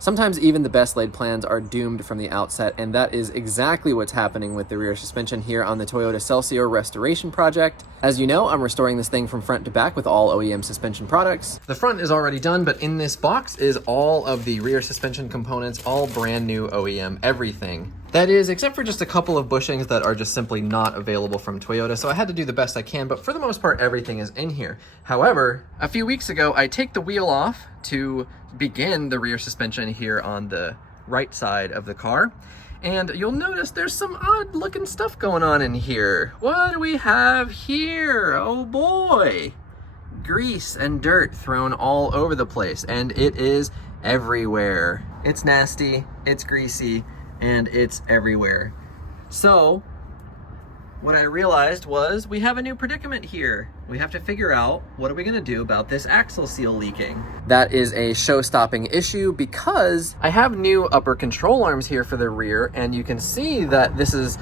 Sometimes even the best laid plans are doomed from the outset, and that is exactly what's happening with the rear suspension here on the Toyota Celsior restoration project. As you know, I'm restoring this thing from front to back with all OEM suspension products. The front is already done, but in this box is all of the rear suspension components, all brand new OEM, everything. That is, except for just a couple of bushings that are just simply not available from Toyota, so I had to do the best I can, but for the most part, everything is in here. However, a few weeks ago, I take the wheel off to begin the rear suspension here on the right side of the car, and you'll notice there's some odd looking stuff going on in here. What do we have here? Oh boy! Grease and dirt thrown all over the place, and it is everywhere. It's nasty, it's greasy, and it's everywhere. So what I realized was we have a new predicament here. We have to figure out what are we gonna do about this axle seal leaking. That is a show-stopping issue because I have new upper control arms here for the rear, and you can see that this is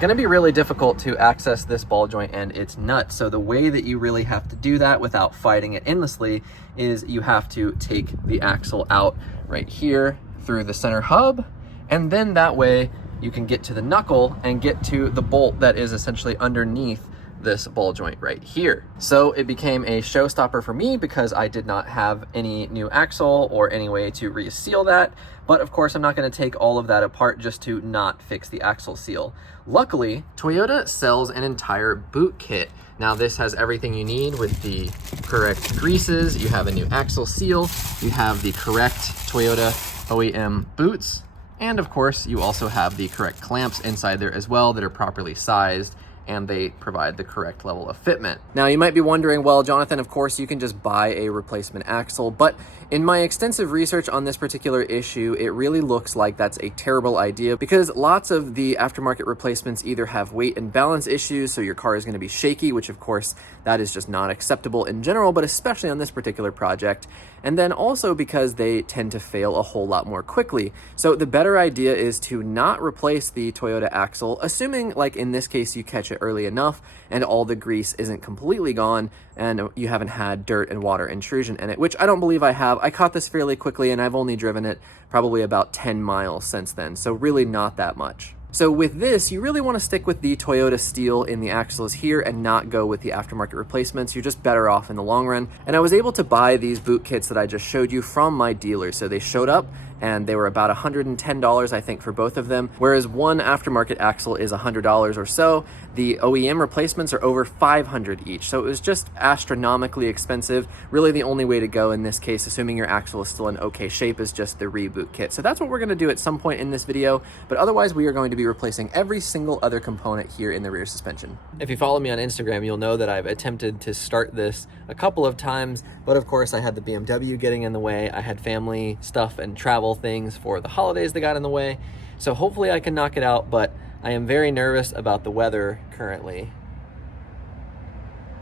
gonna be really difficult to access this ball joint and its nut. So the way that you really have to do that without fighting it endlessly is you have to take the axle out right here through the center hub, and then that way you can get to the knuckle and get to the bolt that is essentially underneath this ball joint right here. So it became a showstopper for me because I did not have any new axle or any way to reseal that. But of course, I'm not going to take all of that apart just to not fix the axle seal. Luckily, Toyota sells an entire boot kit. Now this has everything you need with the correct greases. You have a new axle seal. You have the correct Toyota OEM boots. And of course, you also have the correct clamps inside there as well that are properly sized, and they provide the correct level of fitment. Now you might be wondering, well, Jonathan, of course you can just buy a replacement axle, but in my extensive research on this particular issue, it really looks like that's a terrible idea because lots of the aftermarket replacements either have weight and balance issues, so your car is going to be shaky, which of course that is just not acceptable in general, but especially on this particular project. And then also because they tend to fail a whole lot more quickly. So the better idea is to not replace the Toyota axle, assuming like in this case you catch it early enough and all the grease isn't completely gone and you haven't had dirt and water intrusion in it, which I don't believe I have. I caught this fairly quickly and I've only driven it probably about 10 miles since then, so really not that much. So with this, you really want to stick with the Toyota steel in the axles here and not go with the aftermarket replacements. You're just better off in the long run. And I was able to buy these boot kits that I just showed you from my dealer. So they showed up and they were about $110, I think, for both of them. Whereas one aftermarket axle is $100 or so. The OEM replacements are over $500 each. So it was just astronomically expensive. Really the only way to go in this case, assuming your axle is still in okay shape, is just the reboot kit. So that's what we're gonna do at some point in this video. But otherwise we are going to be replacing every single other component here in the rear suspension. If you follow me on Instagram, you'll know that I've attempted to start this a couple of times, but of course I had the BMW getting in the way. I had family stuff and travel things for the holidays that got in the way. So hopefully I can knock it out, but I am very nervous about the weather currently.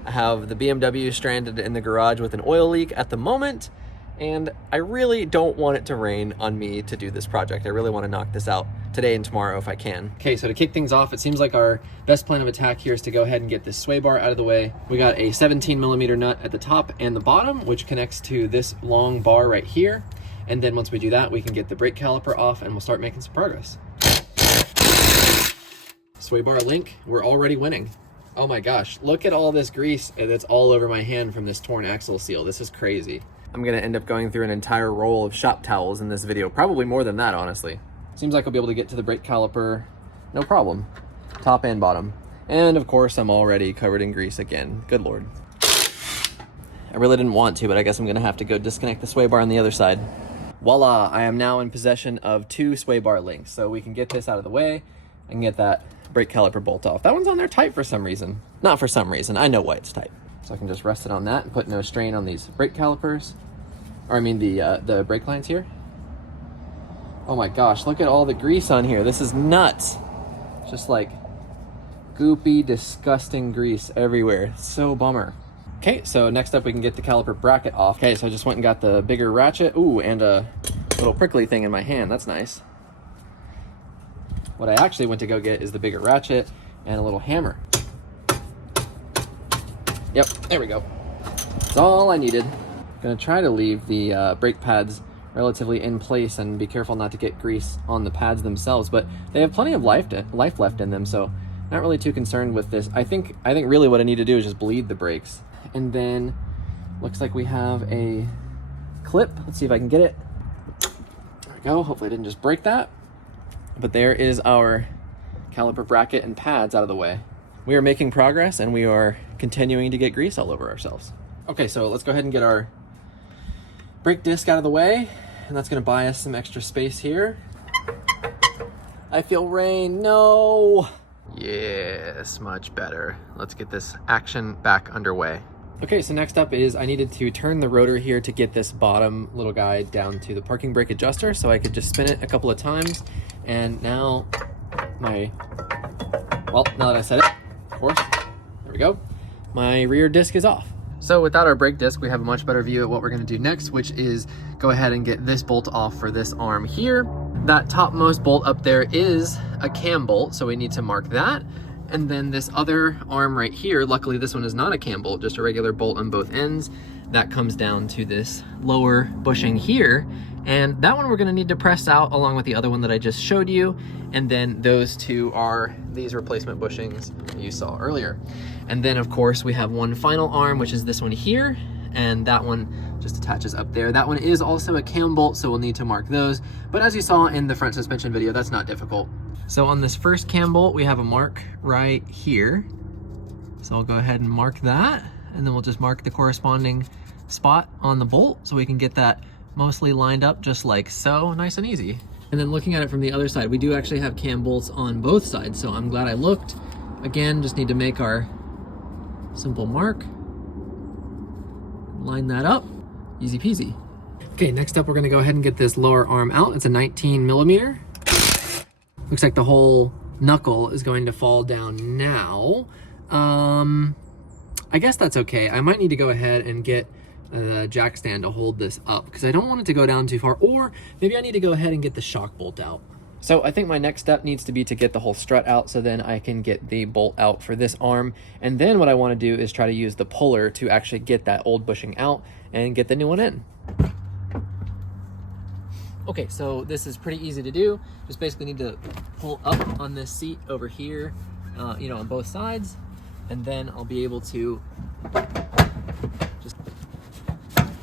I have the BMW stranded in the garage with an oil leak at the moment, and I really don't want it to rain on me to do this project. I really want to knock this out today and tomorrow if I can. Okay, so to kick things off, it seems like our best plan of attack here is to go ahead and get this sway bar out of the way. We got a 17mm nut at the top and the bottom, which connects to this long bar right here. And then once we do that, we can get the brake caliper off and we'll start making some progress. Sway bar link, we're already winning. Oh my gosh, look at all this grease that's all over my hand from this torn axle seal. This is crazy. I'm gonna end up going through an entire roll of shop towels in this video, probably more than that, honestly. Seems like I'll be able to get to the brake caliper, no problem, top and bottom. And of course, I'm already covered in grease again, good Lord. I really didn't want to, but I guess I'm gonna have to go disconnect the sway bar on the other side. Voila, I am now in possession of 2 sway bar links, so we can get this out of the way and get that brake caliper bolt off. That one's on there tight for some reason. Not for some reason, I know why it's tight. So I can just rest it on that and put no strain on these brake calipers. Or I mean the brake lines here. Oh my gosh, look at all the grease on here. This is nuts. Just like goopy, disgusting grease everywhere. So bummer. Okay, so next up we can get the caliper bracket off. Okay, so I just went and got the bigger ratchet. Ooh, and a little prickly thing in my hand. That's nice. What I actually went to go get is the bigger ratchet and a little hammer. Yep, there we go. That's all I needed. Gonna try to leave the brake pads relatively in place, and be careful not to get grease on the pads themselves, but they have plenty of life left in them, so not really too concerned with this. I think really what I need to do is just bleed the brakes. And then looks like we have a clip. Let's see if I can get it. There we go. Hopefully I didn't just break that. But there is our caliper bracket and pads out of the way. We are making progress, and we are continuing to get grease all over ourselves. Okay, so let's go ahead and get our brake disc out of the way, and that's gonna buy us some extra space here. I feel rain, no! Yes, much better. Let's get this action back underway. Okay, so next up is I needed to turn the rotor here to get this bottom little guy down to the parking brake adjuster, so I could just spin it a couple of times. And now now that I said it, of course, there we go. My rear disc is off. So without our brake disc, we have a much better view at what we're gonna do next, which is go ahead and get this bolt off for this arm here. That topmost bolt up there is a cam bolt, so we need to mark that. And then this other arm right here, luckily this one is not a cam bolt, just a regular bolt on both ends. That comes down to this lower bushing here. And that one we're gonna need to press out along with the other one that I just showed you. And then those two are these replacement bushings you saw earlier. And then of course we have one final arm, which is this one here. And that one just attaches up there. That one is also a cam bolt, so we'll need to mark those. But as you saw in the front suspension video, that's not difficult. So on this first cam bolt, we have a mark right here. So I'll go ahead and mark that, and then we'll just mark the corresponding spot on the bolt so we can get that mostly lined up just like so, nice and easy. And then looking at it from the other side, we do actually have cam bolts on both sides, so I'm glad I looked. Again, just need to make our simple mark. Line that up, easy peasy. Okay, next up we're gonna go ahead and get this lower arm out. It's a 19 millimeter. Looks like the whole knuckle is going to fall down now. I guess that's okay. I might need to go ahead and get a jack stand to hold this up because I don't want it to go down too far, or maybe I need to go ahead and get the shock bolt out. So I think my next step needs to be to get the whole strut out so then I can get the bolt out for this arm. And then what I want to do is try to use the puller to actually get that old bushing out and get the new one in. Okay, so this is pretty easy to do. Just basically need to pull up on this seat over here, on both sides, and then I'll be able to just,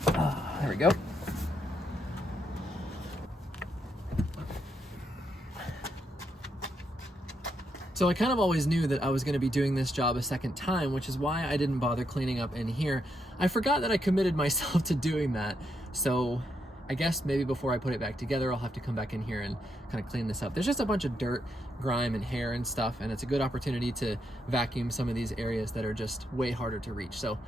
there we go. So I kind of always knew that I was going to be doing this job a second time, which is why I didn't bother cleaning up in here. I forgot that I committed myself to doing that. So I guess maybe before I put it back together, I'll have to come back in here and kind of clean this up. There's just a bunch of dirt, grime, and hair and stuff, and it's a good opportunity to vacuum some of these areas that are just way harder to reach. So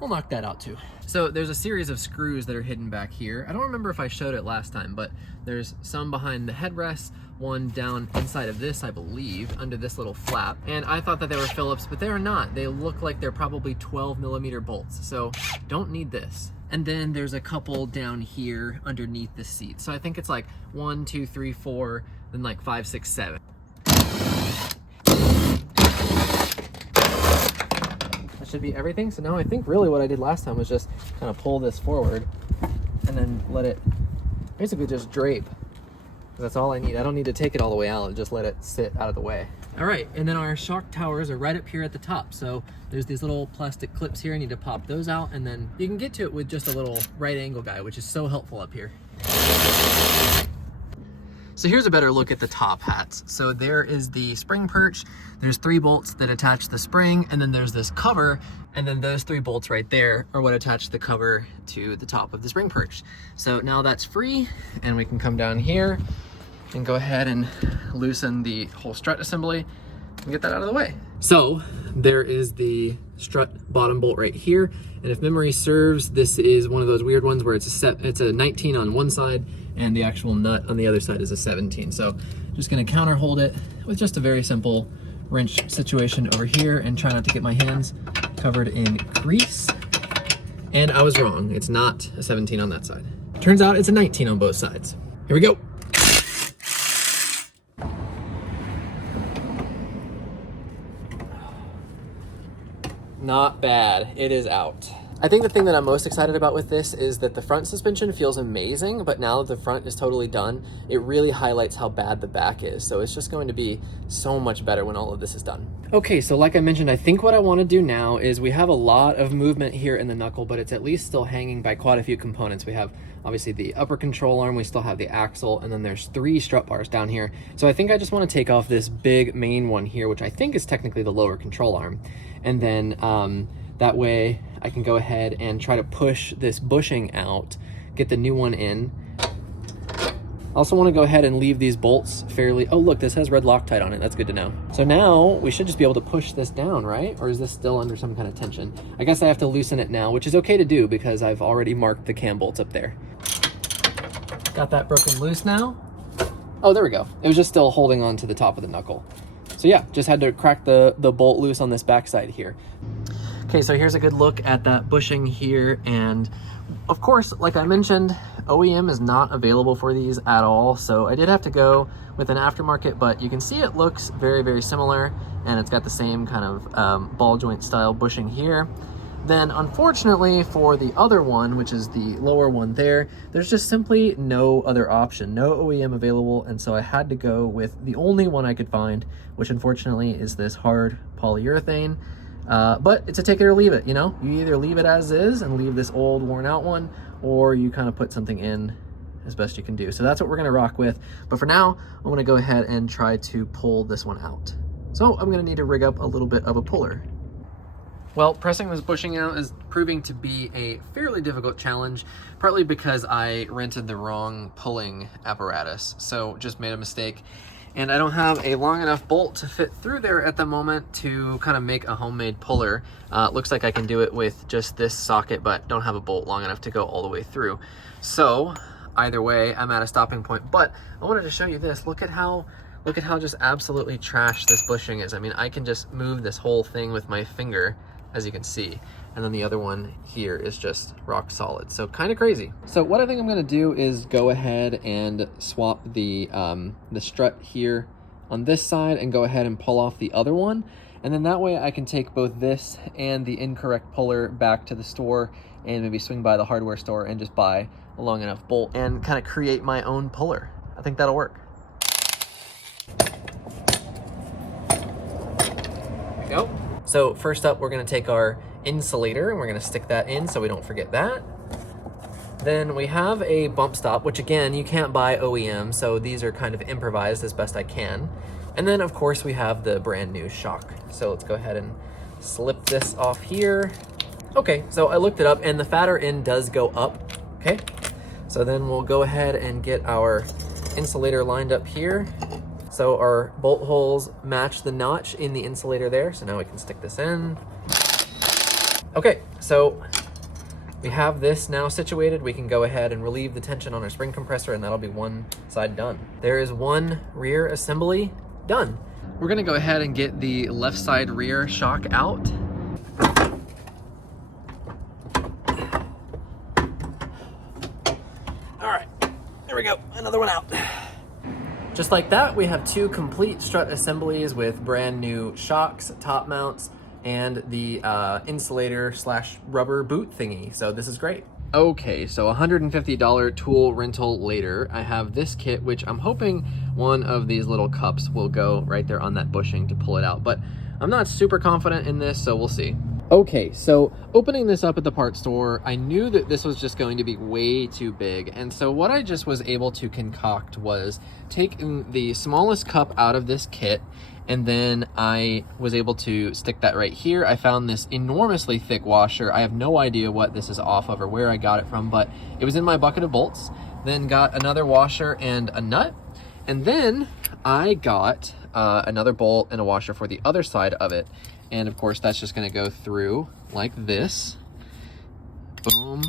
we'll knock that out too. So there's a series of screws that are hidden back here. I don't remember if I showed it last time, but there's some behind the headrest, one down inside of this, I believe, under this little flap. And I thought that they were Phillips, but they are not. They look like they're probably 12 millimeter bolts. So don't need this. And then there's a couple down here underneath the seat. So I think it's like 1, 2, 3, 4, then like 5, 6, 7. That should be everything. So now I think really what I did last time was just kind of pull this forward and then let it basically just drape. That's all I need. I don't need to take it all the way out and just let it sit out of the way. All right, and then our shock towers are right up here at the top. So there's these little plastic clips here. I need to pop those out, and then you can get to it with just a little right angle guy, which is so helpful up here. So here's a better look at the top hats. So there is the spring perch. There's 3 bolts that attach the spring, and then there's this cover, and then those 3 bolts right there are what attach the cover to the top of the spring perch. So now that's free, and we can come down here and go ahead and loosen the whole strut assembly and get that out of the way. So there is the strut bottom bolt right here, and if memory serves, this is one of those weird ones where it's a 19 on one side and the actual nut on the other side is a 17. So just gonna counter hold it with just a very simple wrench situation over here and try not to get my hands covered in grease. And I was wrong, it's not a 17 on that side. Turns out it's a 19 on both sides. Here we go. Not bad, it is out. I think the thing that I'm most excited about with this is that the front suspension feels amazing, but now that the front is totally done, it really highlights how bad the back is. So it's just going to be so much better when all of this is done. Okay, so like I mentioned, I think what I want to do now is we have a lot of movement here in the knuckle, but it's at least still hanging by quite a few components. We have obviously the upper control arm, we still have the axle, and then there's 3 strut bars down here. So I think I just want to take off this big main one here, which I think is technically the lower control arm. And then that way I can go ahead and try to push this bushing out, get the new one in. I also want to go ahead and leave these bolts fairly, oh look, this has red Loctite on it, that's good to know. So now we should just be able to push this down, right? Or is this still under some kind of tension? I guess I have to loosen it now, which is okay to do because I've already marked the cam bolts up there. Got that broken loose now. Oh, there we go. It was just still holding on to the top of the knuckle. So yeah, just had to crack the bolt loose on this backside here. Okay, so here's a good look at that bushing here, and of course, like I mentioned, OEM is not available for these at all, so I did have to go with an aftermarket, but you can see it looks very, very similar, and it's got the same kind of ball joint style bushing here. Then unfortunately for the other one, which is the lower one there, there's just simply no other option, no OEM available, and so I had to go with the only one I could find, which unfortunately is this hard polyurethane. But it's a take it or leave it, you know? You either leave it as is and leave this old worn out one, or you kind of put something in as best you can do. So that's what we're gonna rock with. But for now, I'm gonna go ahead and try to pull this one out. So I'm gonna need to rig up a little bit of a puller. Well, pressing this bushing out is proving to be a fairly difficult challenge, partly because I rented the wrong pulling apparatus. So just made a mistake. And I don't have a long enough bolt to fit through there at the moment to kind of make a homemade puller. Looks like I can do it with just this socket, but don't have a bolt long enough to go all the way through. So either way, I'm at a stopping point. But I wanted to show you this. Look at how just absolutely trash this bushing is. I mean, I can just move this whole thing with my finger, as you can see. And then the other one here is just rock solid. So kind of crazy. So what I think I'm gonna do is go ahead and swap the strut here on this side and go ahead and pull off the other one. And then that way I can take both this and the incorrect puller back to the store and maybe swing by the hardware store and just buy a long enough bolt and kind of create my own puller. I think that'll work. There we go. So first up, we're gonna take our insulator and we're gonna stick that in so we don't forget that. Then we have a bump stop, which again, you can't buy OEM, so these are kind of improvised as best I can. And then of course we have the brand new shock. So let's go ahead and slip this off here. Okay, so I looked it up and the fatter end does go up, okay? So then we'll go ahead and get our insulator lined up here. So our bolt holes match the notch in the insulator there. So now we can stick this in. Okay, so we have this now situated. We can go ahead and relieve the tension on our spring compressor and that'll be one side done. There is one rear assembly done. We're gonna go ahead and get the left side rear shock out. All right, there we go, another one out. Just like that, we have 2 complete strut assemblies with brand new shocks, top mounts, and the insulator / rubber boot thingy. So this is great. Okay, so $150 tool rental later, I have this kit, which I'm hoping one of these little cups will go right there on that bushing to pull it out, but I'm not super confident in this, so we'll see. Okay, so opening this up at the parts store, I knew that this was just going to be way too big. And so what I just was able to concoct was taking the smallest cup out of this kit, and then I was able to stick that right here. I found this enormously thick washer. I have no idea what this is off of or where I got it from, but it was in my bucket of bolts. Then got another washer and a nut. And then I got another bolt and a washer for the other side of it. And of course, that's just gonna go through like this. Boom.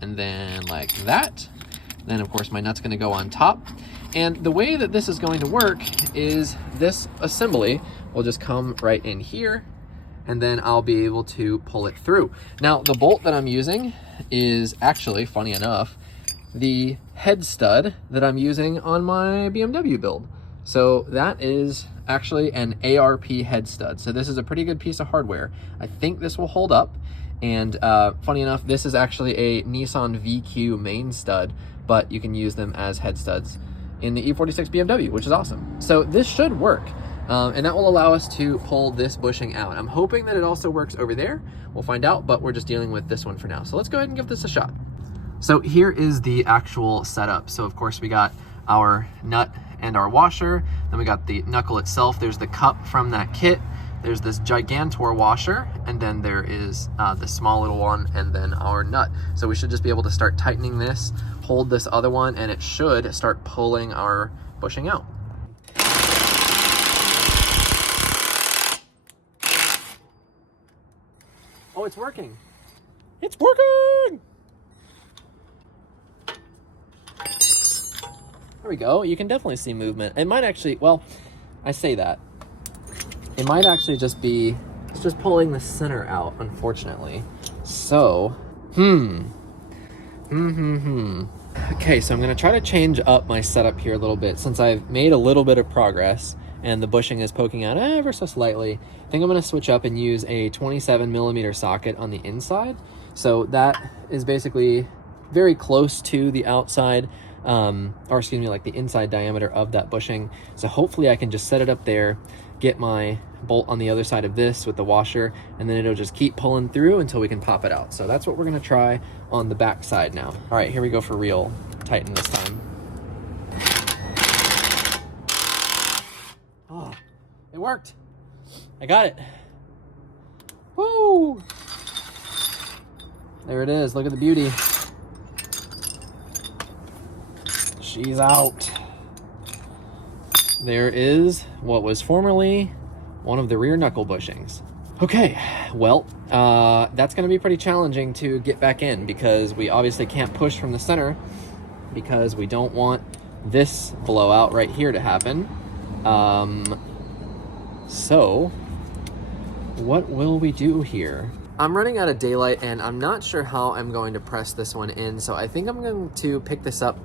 And then like that. Then of course, my nut's gonna go on top. And the way that this is going to work is this assembly will just come right in here, and then I'll be able to pull it through. Now, the bolt that I'm using is actually, funny enough, the head stud that I'm using on my BMW build. So that is actually an ARP head stud. So this is a pretty good piece of hardware. I think this will hold up. And funny enough, this is actually a Nissan VQ main stud, but you can use them as head studs in the E46 BMW, which is awesome. So this should work. And that will allow us to pull this bushing out. I'm hoping that it also works over there. We'll find out, but we're just dealing with this one for now. So let's go ahead and give this a shot. So here is the actual setup. So of course we got our nut and our washer. Then we got the knuckle itself. There's the cup from that kit. There's this gigantor washer, and then there is the small little one, and then our nut. So we should just be able to start tightening this, hold this other one, and it should start pulling our bushing out. Oh, it's working. It's working! There we go. You can definitely see movement. It might actually, well, I say that. It might actually just be, it's just pulling the center out, unfortunately. So, Okay, so I'm gonna try to change up my setup here a little bit since I've made a little bit of progress and the bushing is poking out ever so slightly. I think I'm gonna switch up and use a 27mm socket on the inside. So that is basically very close to the outside, or excuse me, like the inside diameter of that bushing. So hopefully I can just set it up there, get my bolt on the other side of this with the washer, and then it'll just keep pulling through until we can pop it out. So that's what we're gonna try on the back side now. All right, here we go for real. Tighten this time. Oh, it worked. I got it. Woo! There it is, look at the beauty. She's out. There is what was formerly one of the rear knuckle bushings. Okay, well, that's gonna be pretty challenging to get back in because we obviously can't push from the center because we don't want this blowout right here to happen. So what will we do here? I'm running out of daylight and I'm not sure how I'm going to press this one in, so I think I'm going to pick this up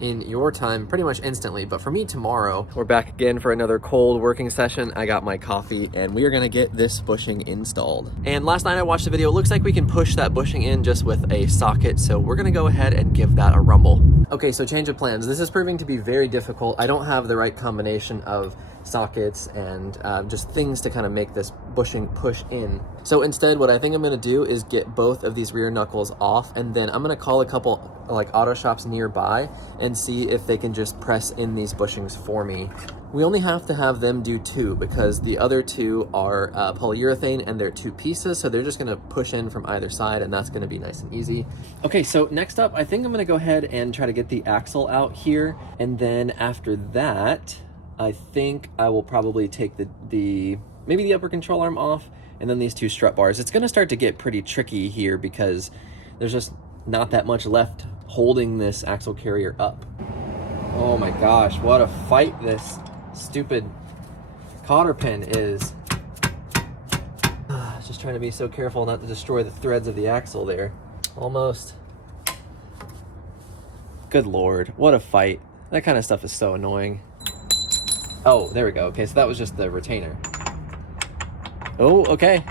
in your time pretty much instantly. But for me tomorrow, we're back again for another cold working session. I got my coffee and we are gonna get this bushing installed. And last night I watched the video. It looks like we can push that bushing in just with a socket, so we're gonna go ahead and give that a rumble. Okay, so change of plans. This is proving to be very difficult. I don't have the right combination of sockets and just things to kind of make this bushing push in. So instead, what I think I'm gonna do is get both of these rear knuckles off, and then I'm gonna call a couple like auto shops nearby and see if they can just press in these bushings for me. We only have to have them do two because the other two are polyurethane and they're two pieces, so they're just gonna push in from either side, and that's gonna be nice and easy. Okay, so next up, I think I'm gonna go ahead and try to get the axle out here, and then after that, I think I will probably take maybe the upper control arm off, and then these two strut bars. It's gonna start to get pretty tricky here because there's just not that much left holding this axle carrier up. Oh my gosh, what a fight this stupid cotter pin is. Just trying to be so careful not to destroy the threads of the axle there. Almost. Good Lord, what a fight. That kind of stuff is so annoying. Oh, there we go. Okay, so that was just the retainer. Oh, okay.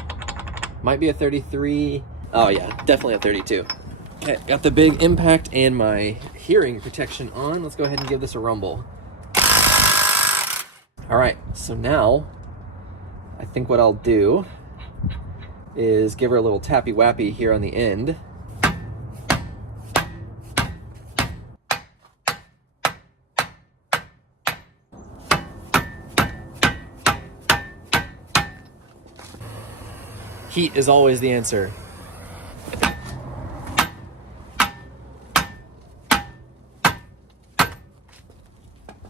Might be a 33. Oh yeah, definitely a 32. Okay, got the big impact and my hearing protection on. Let's go ahead and give this a rumble. All right, so now I think what I'll do is give her a little tappy wappy here on the end. Heat is always the answer.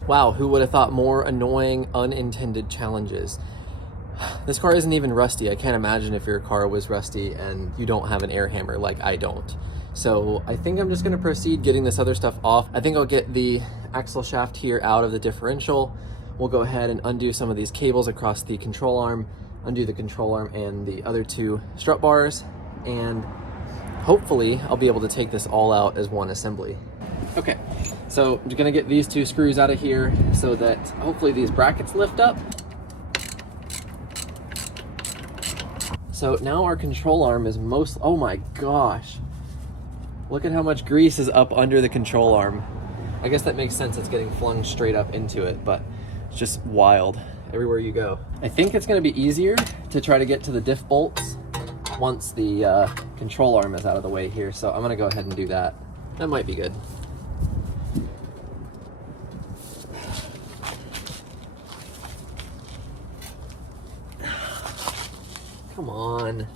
Wow, who would have thought more annoying unintended challenges? This car isn't even rusty. I can't imagine if your car was rusty and you don't have an air hammer like I don't. So I think I'm just gonna proceed getting this other stuff off. I think I'll get the axle shaft here out of the differential. We'll go ahead and undo some of these cables across the control arm, undo the control arm and the other two strut bars, and hopefully I'll be able to take this all out as one assembly. Okay, so I'm just gonna get these two screws out of here so that hopefully these brackets lift up. So so now our control arm is oh my gosh. Look at how much grease is up under the control arm. I guess that makes sense, it's getting flung straight up into it, but it's just wild everywhere you go. I think it's gonna be easier to try to get to the diff bolts once the control arm is out of the way here, so I'm gonna go ahead and do that. That might be good. Come on.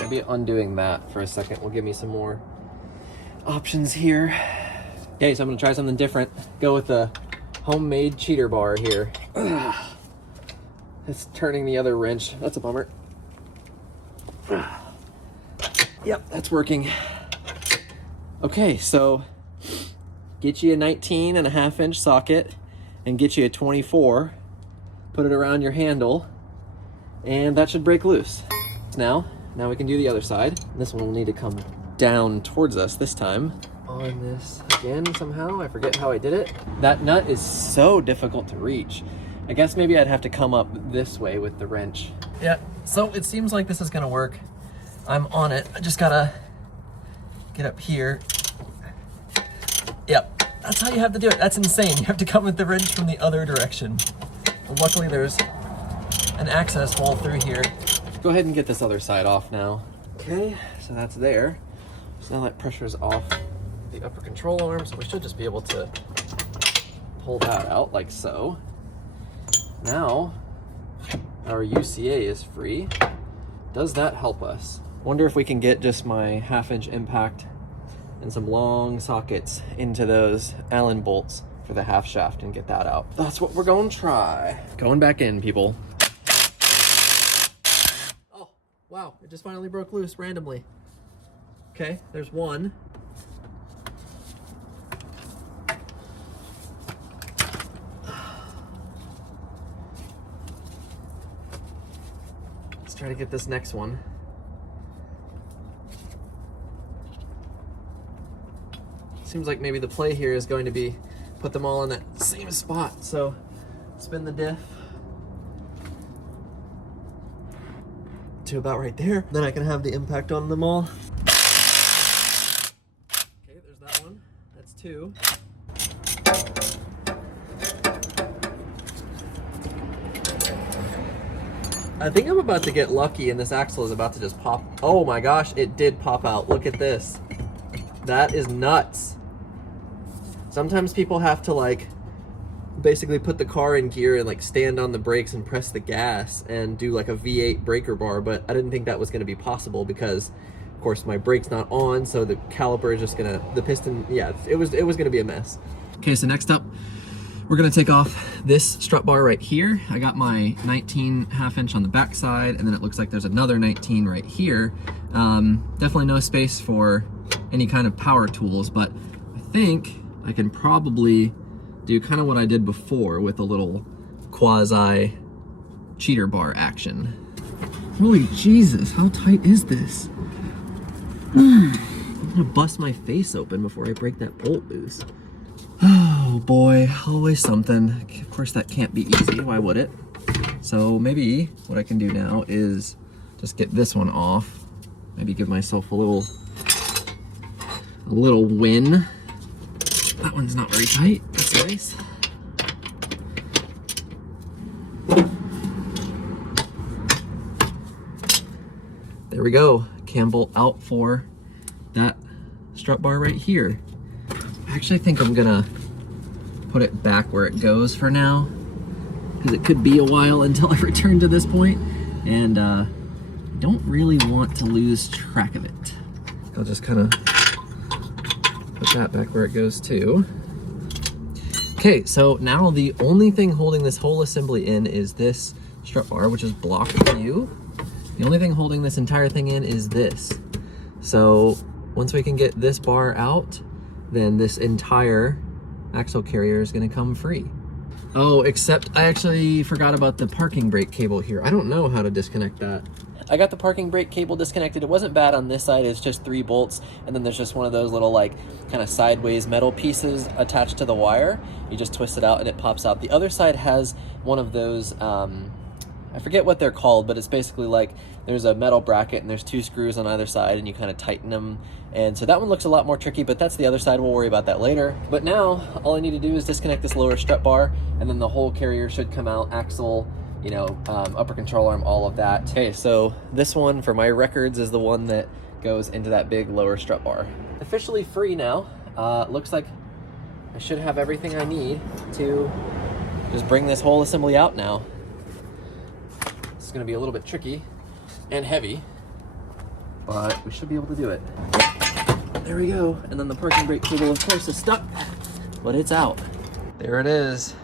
Maybe undoing that for a second will give me some more options here. Okay, so I'm gonna try something different. Go with the homemade cheater bar here. It's turning the other wrench. That's a bummer. Yep, that's working. Okay, so get you a 19.5-inch socket and get you a 24. Put it around your handle, and that should break loose. Now we can do the other side. This one will need to come down towards us this time. On this again somehow, I forget how I did it. That nut is so difficult to reach. I guess maybe I'd have to come up this way with the wrench. Yeah, so it seems like this is gonna work. I'm on it. I just gotta get up here. Yep, that's how you have to do it. That's insane. You have to come with the wrench from the other direction. But luckily there's an access hole through here. Go ahead and get this other side off now. Okay, so that's there. So now that pressure's off the upper control arm, so we should just be able to pull that out like so. Now, our UCA is free. Does that help us? Wonder if we can get just my 1/2-inch impact and some long sockets into those Allen bolts for the half shaft and get that out. That's what we're gonna try. Going back in, people. Oh, wow, it just finally broke loose randomly. Okay, there's one. Let's try to get this next one. Seems like maybe the play here is going to be put them all in that same spot. So spin the diff to about right there. Then I can have the impact on them all. Okay, there's that one. That's two. I think I'm about to get lucky and this axle is about to just pop. Oh my gosh, it did pop out. Look at this. That is nuts. Sometimes people have to like basically put the car in gear and like stand on the brakes and press the gas and do like a V8 breaker bar, but I didn't think that was going to be possible because of course my brake's not on, so the caliper is just gonna, the piston, yeah, it was gonna be a mess. Okay, so next up we're gonna take off this strut bar right here. I got my 19.5-inch on the back side, and then it looks like there's another 19 right here. Definitely no space for any kind of power tools, but I think I can probably do kind of what I did before with a little quasi cheater bar action. Holy Jesus, how tight is this? I'm gonna bust my face open before I break that bolt loose. Oh boy, always something. Of course that can't be easy, why would it? So maybe what I can do now is just get this one off. Maybe give myself a little win. That one's not very tight, that's nice. There we go, cam bolt out for that strut bar right here. I actually think I'm gonna put it back where it goes for now, because it could be a while until I return to this point, and don't really want to lose track of it. I'll just kind of put that back where it goes too. Okay, so now the only thing holding this whole assembly in is this strut bar, which is blocked view. The only thing holding this entire thing in is this. So once we can get this bar out, then this entire axle carrier is gonna come free. Oh, except I actually forgot about the parking brake cable here. I don't know how to disconnect that. I got the parking brake cable disconnected. It wasn't bad on this side. It's just 3 bolts, and then there's just one of those little like kind of sideways metal pieces attached to the wire. You just twist it out and it pops out. The other side has one of those I forget what they're called, but it's basically like there's a metal bracket and there's 2 screws on either side and you kind of tighten them. And so that one looks a lot more tricky, but that's the other side. We'll worry about that later. But now all I need to do is disconnect this lower strut bar, and then the whole carrier should come out, axle, you know, upper control arm, all of that. Okay, so this one for my records is the one that goes into that big lower strut bar. Officially free now. Looks like I should have everything I need to just bring this whole assembly out now. It's gonna be a little bit tricky and heavy, but we should be able to do it. There we go. And then the parking brake cable, of course, is stuck, but it's out. There it is,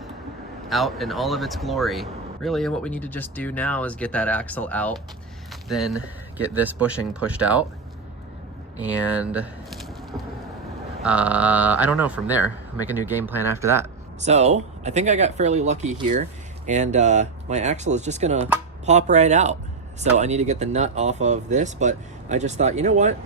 out in all of its glory. Really, what we need to just do now is get that axle out, then get this bushing pushed out, and I don't know from there. I'll make a new game plan after that. So I think I got fairly lucky here, and my axle is just gonna pop right out. So I need to get the nut off of this, but I just thought, you know what?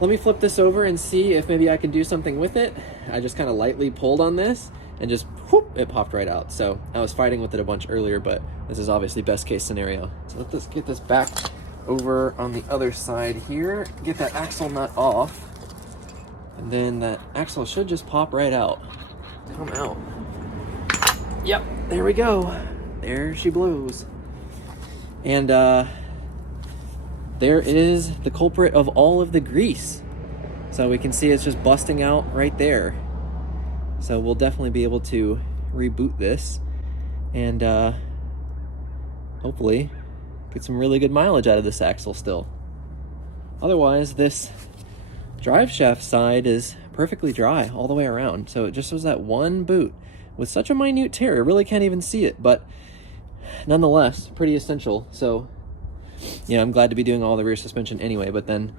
Let me flip this over and see if maybe I can do something with it. I just kind of lightly pulled on this and just whoop, it popped right out. So I was fighting with it a bunch earlier, but this is obviously best case scenario. So let's get this back over on the other side here, get that axle nut off, and then that axle should just pop right out. Come out. Yep, there we go. There she blows. And there is the culprit of all of the grease. So we can see it's just busting out right there. So we'll definitely be able to reboot this and hopefully get some really good mileage out of this axle still. Otherwise, this drive shaft side is perfectly dry all the way around. So it just was that one boot with such a minute tear. I really can't even see it, but nonetheless, pretty essential. So yeah, I'm glad to be doing all the rear suspension anyway, but then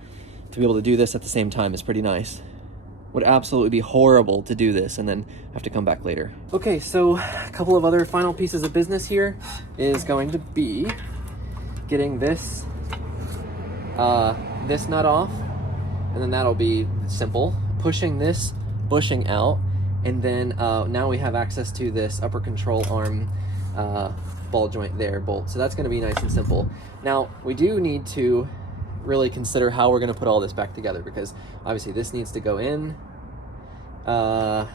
to be able to do this at the same time is pretty nice. Would absolutely be horrible to do this and then have to come back later. Okay, so a couple of other final pieces of business here is going to be getting this this nut off, and then that'll be simple. Pushing this bushing out, and then now we have access to this upper control arm ball joint there, bolt. So that's gonna be nice and simple. Now, we do need to really consider how we're gonna put all this back together, because obviously this needs to go in. Not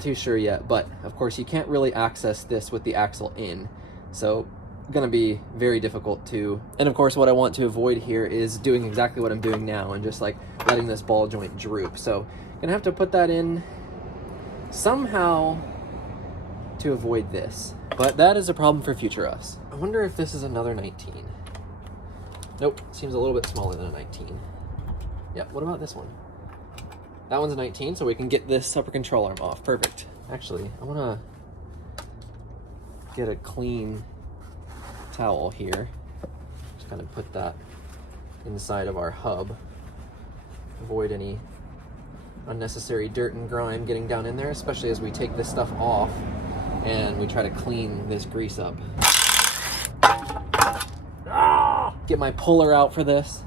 too sure yet, but of course you can't really access this with the axle in. So gonna be very difficult to, and of course what I want to avoid here is doing exactly what I'm doing now and just like letting this ball joint droop. So gonna have to put that in somehow to avoid this, but that is a problem for future us. I wonder if this is another 19. Nope, seems a little bit smaller than a 19. Yep, what about this one? That one's a 19, so we can get this upper control arm off. Perfect. Actually, I wanna get a clean towel here. Just kind of put that inside of our hub. Avoid any unnecessary dirt and grime getting down in there, especially as we take this stuff off and we try to clean this grease up. Get my puller out for this.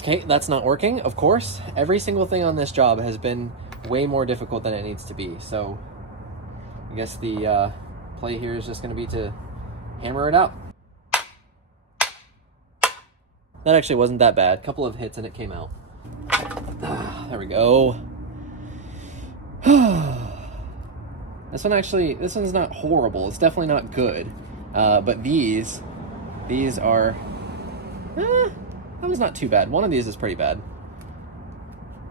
Okay, that's not working, of course. Every single thing on this job has been way more difficult than it needs to be. So I guess the play here is just gonna be to hammer it out. That actually wasn't that bad. Couple of hits and it came out. There we go. This one's not horrible. It's definitely not good. But these are, that was not too bad. One of these is pretty bad.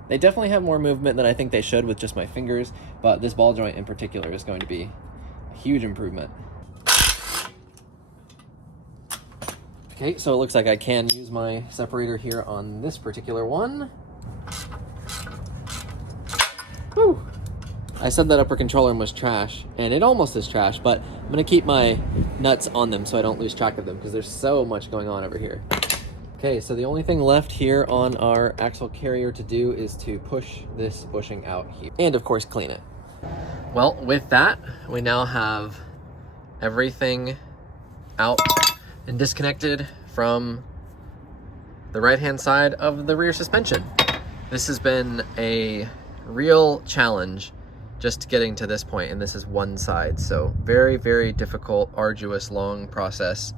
They definitely have more movement than I think they should with just my fingers, but this ball joint in particular is going to be a huge improvement. Okay, so it looks like I can use my separator here on this particular one. Whew. I said that upper control arm was trash, and it almost is trash, but I'm gonna keep my nuts on them so I don't lose track of them, because there's so much going on over here. Okay, so the only thing left here on our axle carrier to do is to push this bushing out here, and of course clean it. Well, with that, we now have everything out and disconnected from the right-hand side of the rear suspension. This has been a real challenge just getting to this point, and this is one side. So very, very difficult, arduous, long process,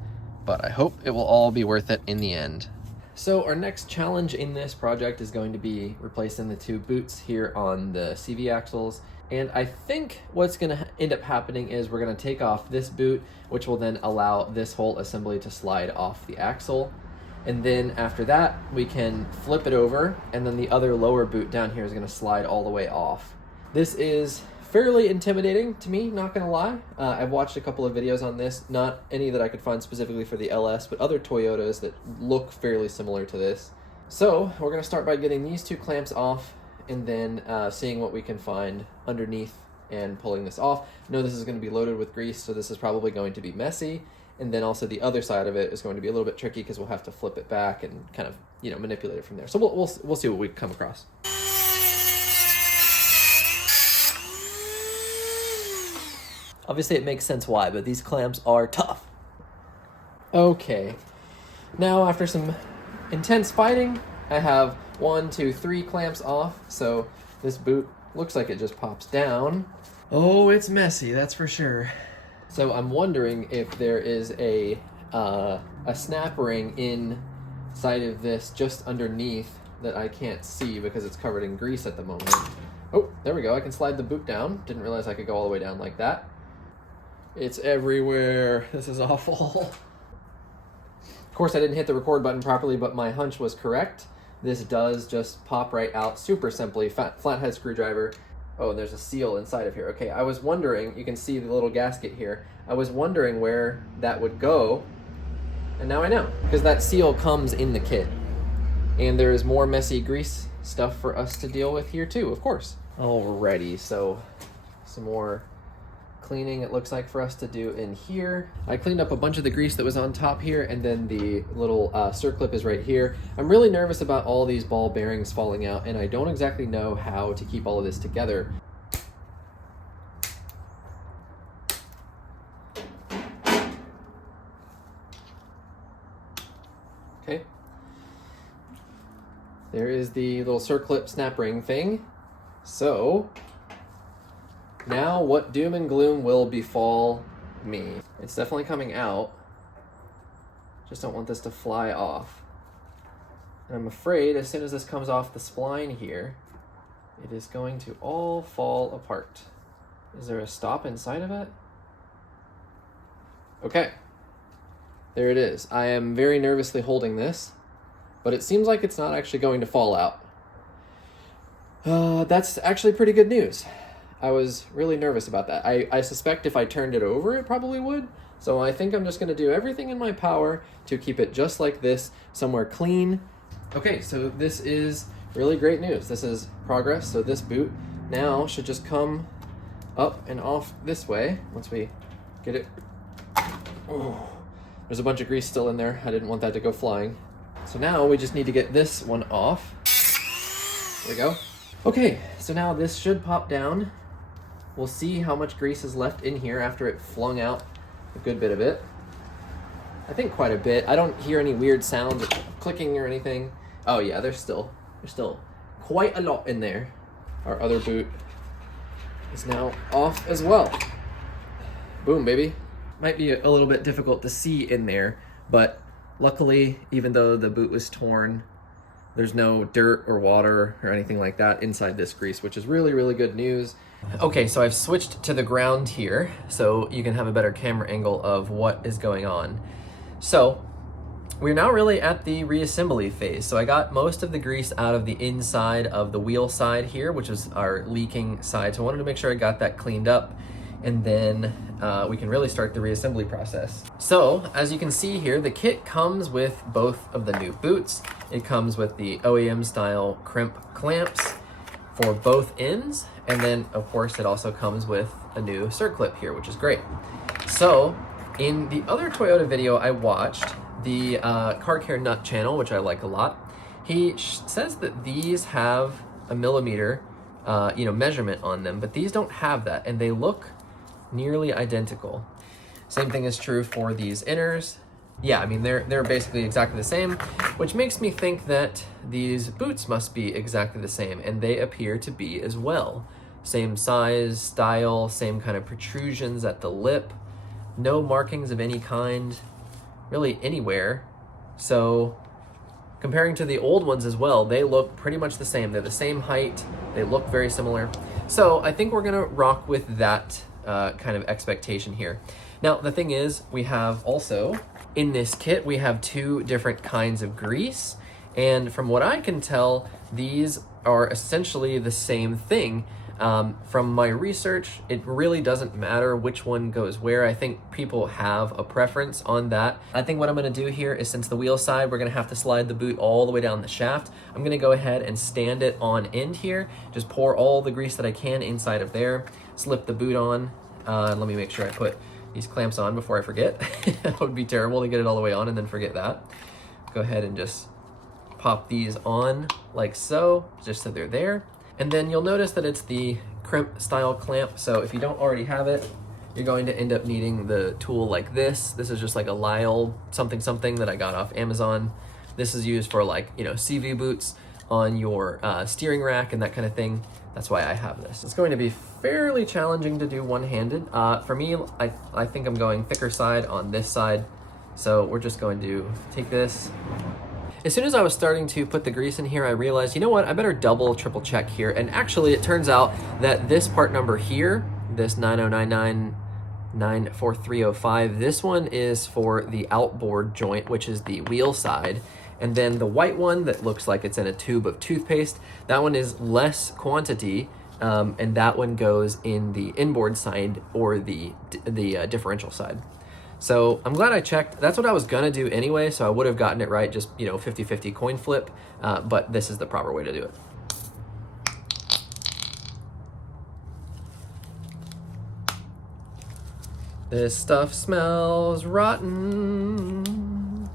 but I hope it will all be worth it in the end. So our next challenge in this project is going to be replacing the two boots here on the CV axles. And I think what's going to end up happening is we're going to take off this boot, which will then allow this whole assembly to slide off the axle. And then after that, we can flip it over, and then the other lower boot down here is going to slide all the way off. This is fairly intimidating to me, not going to lie. I've watched a couple of videos on this, not any that I could find specifically for the LS, but other Toyotas that look fairly similar to this. So we're going to start by getting these two clamps off, and then seeing what we can find underneath and pulling this off. I know this is going to be loaded with grease, so this is probably going to be messy. And then also the other side of it is going to be a little bit tricky because we'll have to flip it back and kind of, you know, manipulate it from there. So we'll see what we come across. Obviously it makes sense why, but these clamps are tough. Okay, now after some intense fighting, I have 1, 2, 3 clamps off, so this boot looks like it just pops down. Oh, it's messy, that's for sure. So I'm wondering if there is a snap ring inside of this just underneath that I can't see because it's covered in grease at the moment. Oh, there we go, I can slide the boot down. Didn't realize I could go all the way down like that. It's everywhere, this is awful. Of course I didn't hit the record button properly, but my hunch was correct. This does just pop right out super simply, flathead screwdriver. Oh, and there's a seal inside of here. Okay, I was wondering, you can see the little gasket here. I was wondering where that would go, and now I know. Because that seal comes in the kit. And there is more messy grease stuff for us to deal with here too, of course. Alrighty, so some more cleaning it looks like for us to do in here. I cleaned up a bunch of the grease that was on top here, and then the little circlip is right here. I'm really nervous about all these ball bearings falling out, and I don't exactly know how to keep all of this together. Okay. There is the little circlip snap ring thing. So now what doom and gloom will befall me? It's definitely coming out. Just don't want this to fly off. And I'm afraid as soon as this comes off the spline here, it is going to all fall apart. Is there a stop inside of it? Okay. There it is. I am very nervously holding this, but it seems like it's not actually going to fall out. That's actually pretty good news. I was really nervous about that. I suspect if I turned it over, it probably would. So I think I'm just going to do everything in my power to keep it just like this, somewhere clean. Okay, so this is really great news. This is progress. So this boot now should just come up and off this way once we get it. Oh, there's a bunch of grease still in there. I didn't want that to go flying. So now we just need to get this one off. There we go. Okay, so now this should pop down. We'll see how much grease is left in here after it flung out a good bit of it. I think quite a bit. I don't hear any weird sounds of clicking or anything. Oh yeah, there's still quite a lot in there. Our other boot is now off as well. Boom, baby. Might be a little bit difficult to see in there, but luckily, even though the boot was torn, there's no dirt or water or anything like that inside this grease, which is really, really good news. Okay, so I've switched to the ground here so you can have a better camera angle of what is going on. So we're now really at the reassembly phase. So I got most of the grease out of the inside of the wheel side here, which is our leaking side. So I wanted to make sure I got that cleaned up, and then we can really start the reassembly process. So as you can see here, the kit comes with both of the new boots. It comes with the OEM style crimp clamps for both ends, and then of course it also comes with a new circlip here, which is great. So in the other Toyota video I watched, the Car Care Nut channel, which I like a lot, he says that these have a millimeter measurement on them, but these don't have that, and they look nearly identical. Same thing is true for these inners. Yeah, I mean, they're basically exactly the same, which makes me think that these boots must be exactly the same, and they appear to be as well. same size, style, same kind of protrusions at the lip, no markings of any kind, really anywhere. So comparing to the old ones as well, they look pretty much the same. They're the same height, they look very similar. So I think we're gonna rock with that kind of expectation here. Now, the thing is, we have also, in this kit, we have two different kinds of grease. And from what I can tell, these are essentially the same thing. From my research, it really doesn't matter which one goes where. I think people have a preference on that. I think what I'm gonna do here is, since the wheel side, we're gonna have to slide the boot all the way down the shaft, I'm gonna go ahead and stand it on end here, just pour all the grease that I can inside of there, slip the boot on. Let me make sure I put these clamps on before I forget. That would be terrible to get it all the way on and then forget that. Go ahead and just pop these on like so, just so they're there. And then you'll notice that it's the crimp style clamp. So if you don't already have it, you're going to end up needing the tool like this. This is just like a Lyle something that I got off Amazon. This is used for, like, you know, CV boots on your steering rack and that kind of thing. That's why I have this. It's going to be fairly challenging to do one-handed. For me, I think I'm going thicker side on this side. So we're just going to take this. As soon as I was starting to put the grease in here, I realized, you know what, I better double, triple check here. And actually, it turns out that this part number here, this 909994305, this one is for the outboard joint, which is the wheel side. And then the white one that looks like it's in a tube of toothpaste, that one is less quantity, and that one goes in the inboard side or the differential side. So I'm glad I checked. That's what I was gonna do anyway, so I would have gotten it right, just, you know, 50-50 coin flip, but this is the proper way to do it. This stuff smells rotten.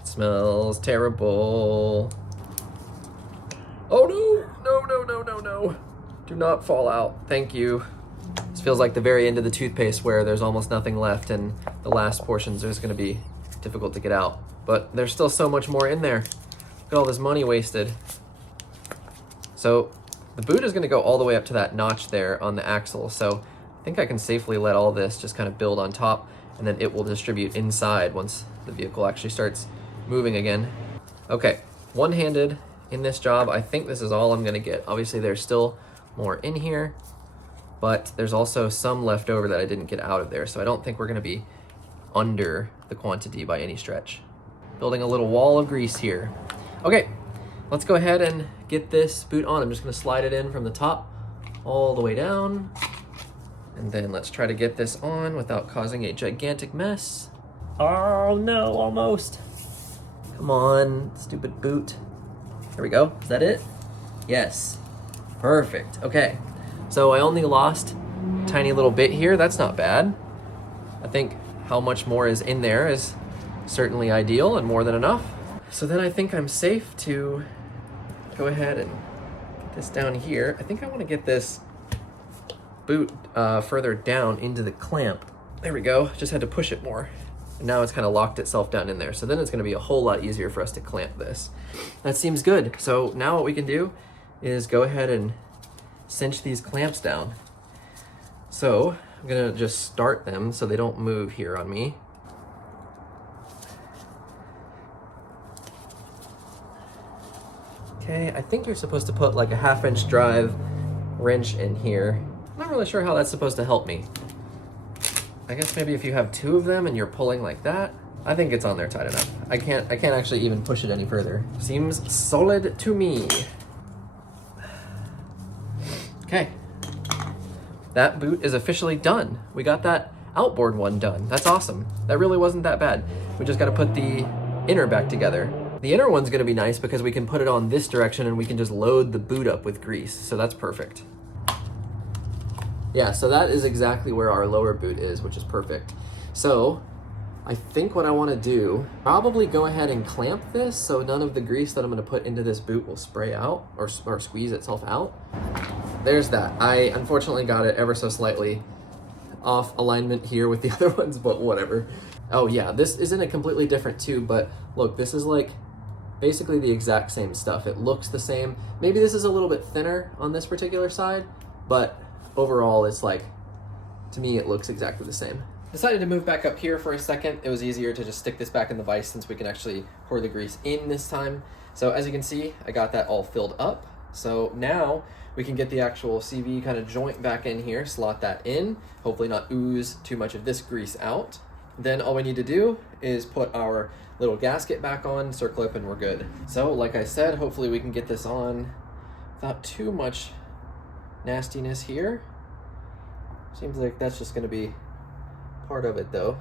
It smells terrible. Oh no, no, no, no, no, no. Do not fall out, thank you. This feels like the very end of the toothpaste where there's almost nothing left and the last portions are just gonna be difficult to get out. But there's still so much more in there. Look at all this money wasted. So the boot is gonna go all the way up to that notch there on the axle. So I think I can safely let all this just kind of build on top, and then it will distribute inside once the vehicle actually starts moving again. Okay, one-handed in this job. I think this is all I'm gonna get. Obviously there's still more in here, but there's also some left over that I didn't get out of there, so I don't think we're gonna be under the quantity by any stretch. Building a little wall of grease here. Okay, let's go ahead and get this boot on. I'm just gonna slide it in from the top all the way down, and then let's try to get this on without causing a gigantic mess. Oh no, almost. Come on, stupid boot. There we go, is that it? Yes, perfect, okay. So I only lost a tiny little bit here. That's not bad. I think how much more is in there is certainly ideal and more than enough. So then I think I'm safe to go ahead and get this down here. I think I want to get this boot further down into the clamp. There we go, just had to push it more. And now it's kind of locked itself down in there. So then it's gonna be a whole lot easier for us to clamp this. That seems good. So now what we can do is go ahead and cinch these clamps down. So I'm gonna just start them so they don't move here on me. Okay, I think you're supposed to put like a 1/2-inch drive wrench in here. I'm not really sure how that's supposed to help me. I guess maybe if you have 2 of them and you're pulling like that. I think it's on there tight enough. I can't actually even push it any further. Seems solid to me. Okay, that boot is officially done. We got that outboard one done. That's awesome. That really wasn't that bad. We just gotta put the inner back together. The inner one's gonna be nice because we can put it on this direction and we can just load the boot up with grease. So that's perfect. Yeah, so that is exactly where our lower boot is, which is perfect. So I think what I wanna do, probably go ahead and clamp this so none of the grease that I'm gonna put into this boot will spray out or squeeze itself out. There's that. I unfortunately got it ever so slightly off alignment here with the other ones, but whatever. Oh yeah, this is in a completely different tube, but look, this is like basically the exact same stuff. It looks the same. Maybe this is a little bit thinner on this particular side, but overall it's like, to me, it looks exactly the same. Decided to move back up here for a second. It was easier to just stick this back in the vise since we can actually pour the grease in this time. So as you can see, I got that all filled up. So now we can get the actual CV kind of joint back in here, slot that in, hopefully not ooze too much of this grease out. Then all we need to do is put our little gasket back on, circlip, and we're good. So like I said, hopefully we can get this on without too much nastiness here. Seems like that's just gonna be part of it though.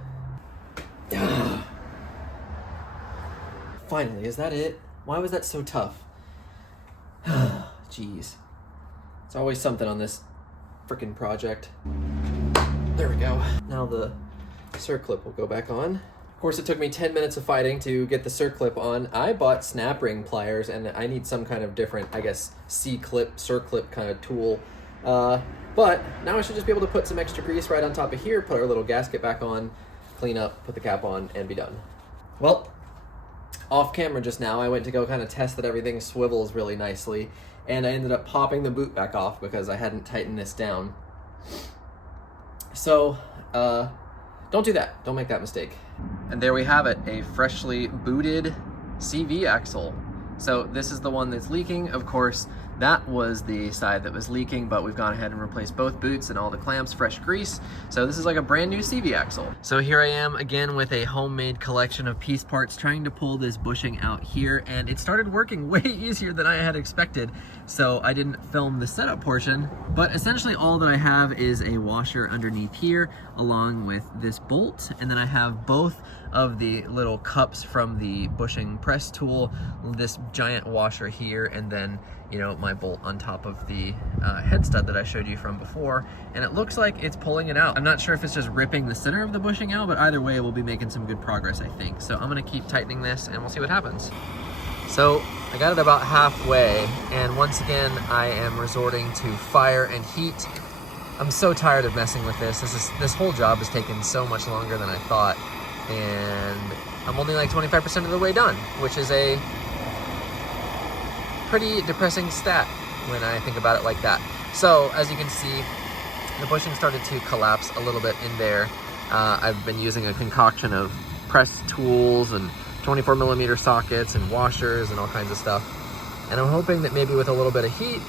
Finally, is that it? Why was that so tough? Jeez. It's always something on this frickin' project. There we go. Now the circlip will go back on. Of course, it took me 10 minutes of fighting to get the circlip on. I bought snap ring pliers and I need some kind of different, I guess, C-clip, circlip kind of tool. But now I should just be able to put some extra grease right on top of here, put our little gasket back on, clean up, put the cap on, and be done. Well, off camera just now, I went to go kind of test that everything swivels really nicely, and I ended up popping the boot back off because I hadn't tightened this down. So, don't do that. Don't make that mistake. And there we have it, a freshly booted CV axle. So this is the one that's leaking. Of course, that was the side that was leaking, but we've gone ahead and replaced both boots and all the clamps, fresh grease. So this is like a brand new CV axle. So here I am again with a homemade collection of piece parts trying to pull this bushing out here, and it started working way easier than I had expected. So I didn't film the setup portion, but essentially all that I have is a washer underneath here along with this bolt, and then I have both of the little cups from the bushing press tool, this giant washer here, and then, you know, my bolt on top of the head stud that I showed you from before, and it looks like it's pulling it out. I'm not sure if it's just ripping the center of the bushing out, but either way, we'll be making some good progress, I think. So I'm gonna keep tightening this and we'll see what happens. So I got it about halfway, and once again, I am resorting to fire and heat. I'm so tired of messing with this. This whole job has taken so much longer than I thought, and I'm only like 25% of the way done, which is a pretty depressing stat when I think about it like that. So as you can see, the bushing started to collapse a little bit in there. I've been using a concoction of press tools and 24mm sockets and washers and all kinds of stuff. And I'm hoping that maybe with a little bit of heat,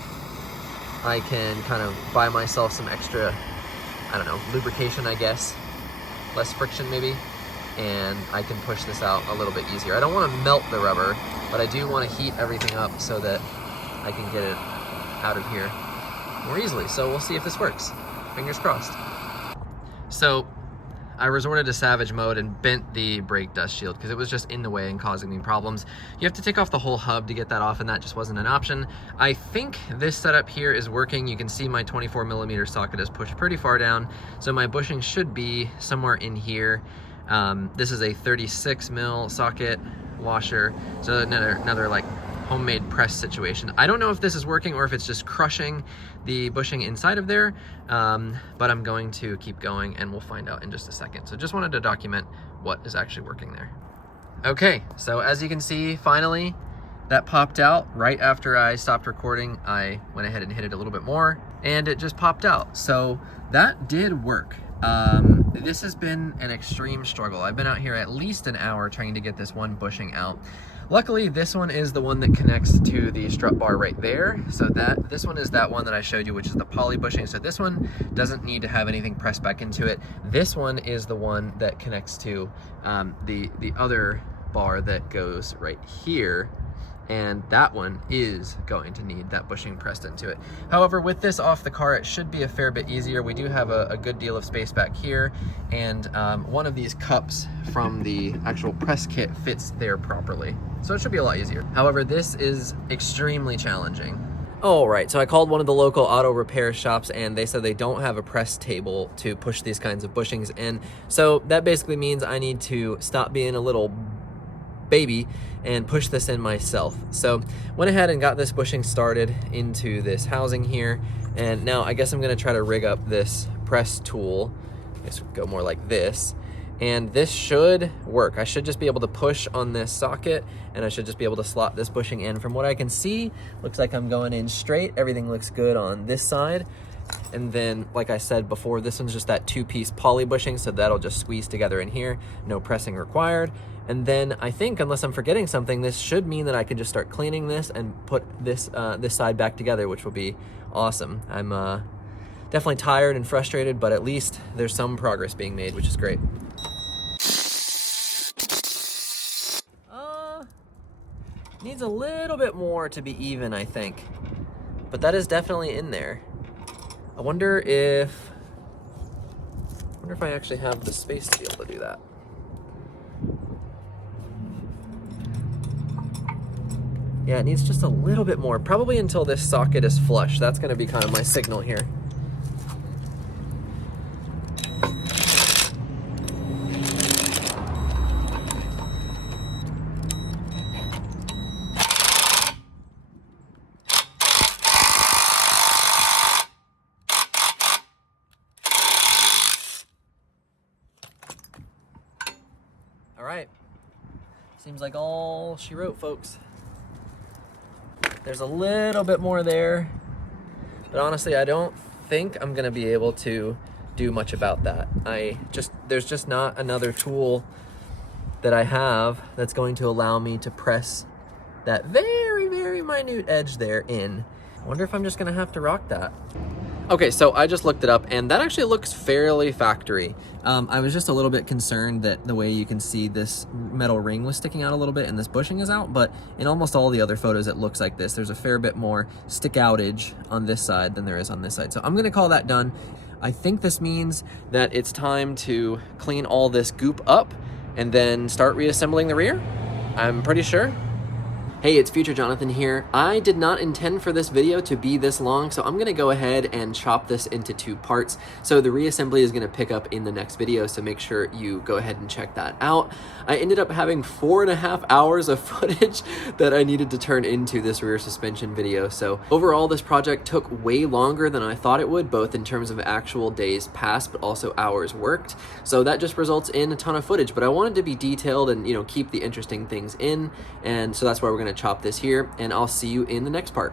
I can kind of buy myself some extra, I don't know, lubrication, I guess. Less friction maybe. And I can push this out a little bit easier. I don't want to melt the rubber, but I do want to heat everything up so that I can get it out of here more easily. So we'll see if this works. Fingers crossed. So I resorted to savage mode and bent the brake dust shield because it was just in the way and causing me problems. You have to take off the whole hub to get that off, and that just wasn't an option. I think this setup here is working. You can see my 24mm socket is pushed pretty far down, so my bushing should be somewhere in here. This is a 36mm socket washer, so another like homemade press situation. I don't know if this is working or if it's just crushing the bushing inside of there, but I'm going to keep going and we'll find out in just a second. So just wanted to document what is actually working there. Okay, so as you can see, finally that popped out. Right after I stopped recording, I went ahead and hit it a little bit more and it just popped out. So that did work. This has been an extreme struggle. I've been out here at least an hour trying to get this one bushing out. Luckily, this one is the one that connects to the strut bar right there. So this one is that one that I showed you, which is the poly bushing. So this one doesn't need to have anything pressed back into it. This one is the one that connects to the other bar that goes right here. And that one is going to need that bushing pressed into it. However, with this off the car, it should be a fair bit easier. We do have a good deal of space back here, and one of these cups from the actual press kit fits there properly. So it should be a lot easier. However, this is extremely challenging. All right, so I called one of the local auto repair shops and they said they don't have a press table to push these kinds of bushings in. So that basically means I need to stop being a little baby and push this in myself. So went ahead and got this bushing started into this housing here, and now I guess I'm gonna try to rig up this press tool. I guess go more like this, and this should work. I should just be able to push on this socket and I should just be able to slot this bushing in. From what I can see, looks like I'm going in straight. Everything looks good on this side. And then, like I said before, this one's just that 2-piece poly bushing, so that'll just squeeze together in here, no pressing required. And then I think, unless I'm forgetting something, this should mean that I can just start cleaning this and put this this side back together, which will be awesome. I'm definitely tired and frustrated, but at least there's some progress being made, which is great. Needs a little bit more to be even, I think, but that is definitely in there. I wonder if I actually have the space to be able to do that. Yeah, it needs just a little bit more, probably until this socket is flush. That's gonna be kind of my signal here. All right, seems like all she wrote, folks. There's a little bit more there, but honestly, I don't think I'm gonna be able to do much about that. There's just not another tool that I have that's going to allow me to press that very, very minute edge there in. I wonder if I'm just gonna have to rock that. Okay, so I just looked it up, and that actually looks fairly factory. I was just a little bit concerned that the way you can see this metal ring was sticking out a little bit and this bushing is out, but in almost all the other photos it looks like this. There's a fair bit more stick outage on this side than there is on this side. So I'm gonna call that done. I think this means that it's time to clean all this goop up and then start reassembling the rear. I'm pretty sure. Hey, it's Future Jonathan here. I did not intend for this video to be this long, so I'm gonna go ahead and chop this into 2 parts. So the reassembly is gonna pick up in the next video, so make sure you go ahead and check that out. I ended up having 4.5 hours of footage that I needed to turn into this rear suspension video. So overall, this project took way longer than I thought it would, both in terms of actual days passed, but also hours worked. So that just results in a ton of footage, but I wanted to be detailed and, keep the interesting things in. And so that's why we're gonna chop this here, and I'll see you in the next part.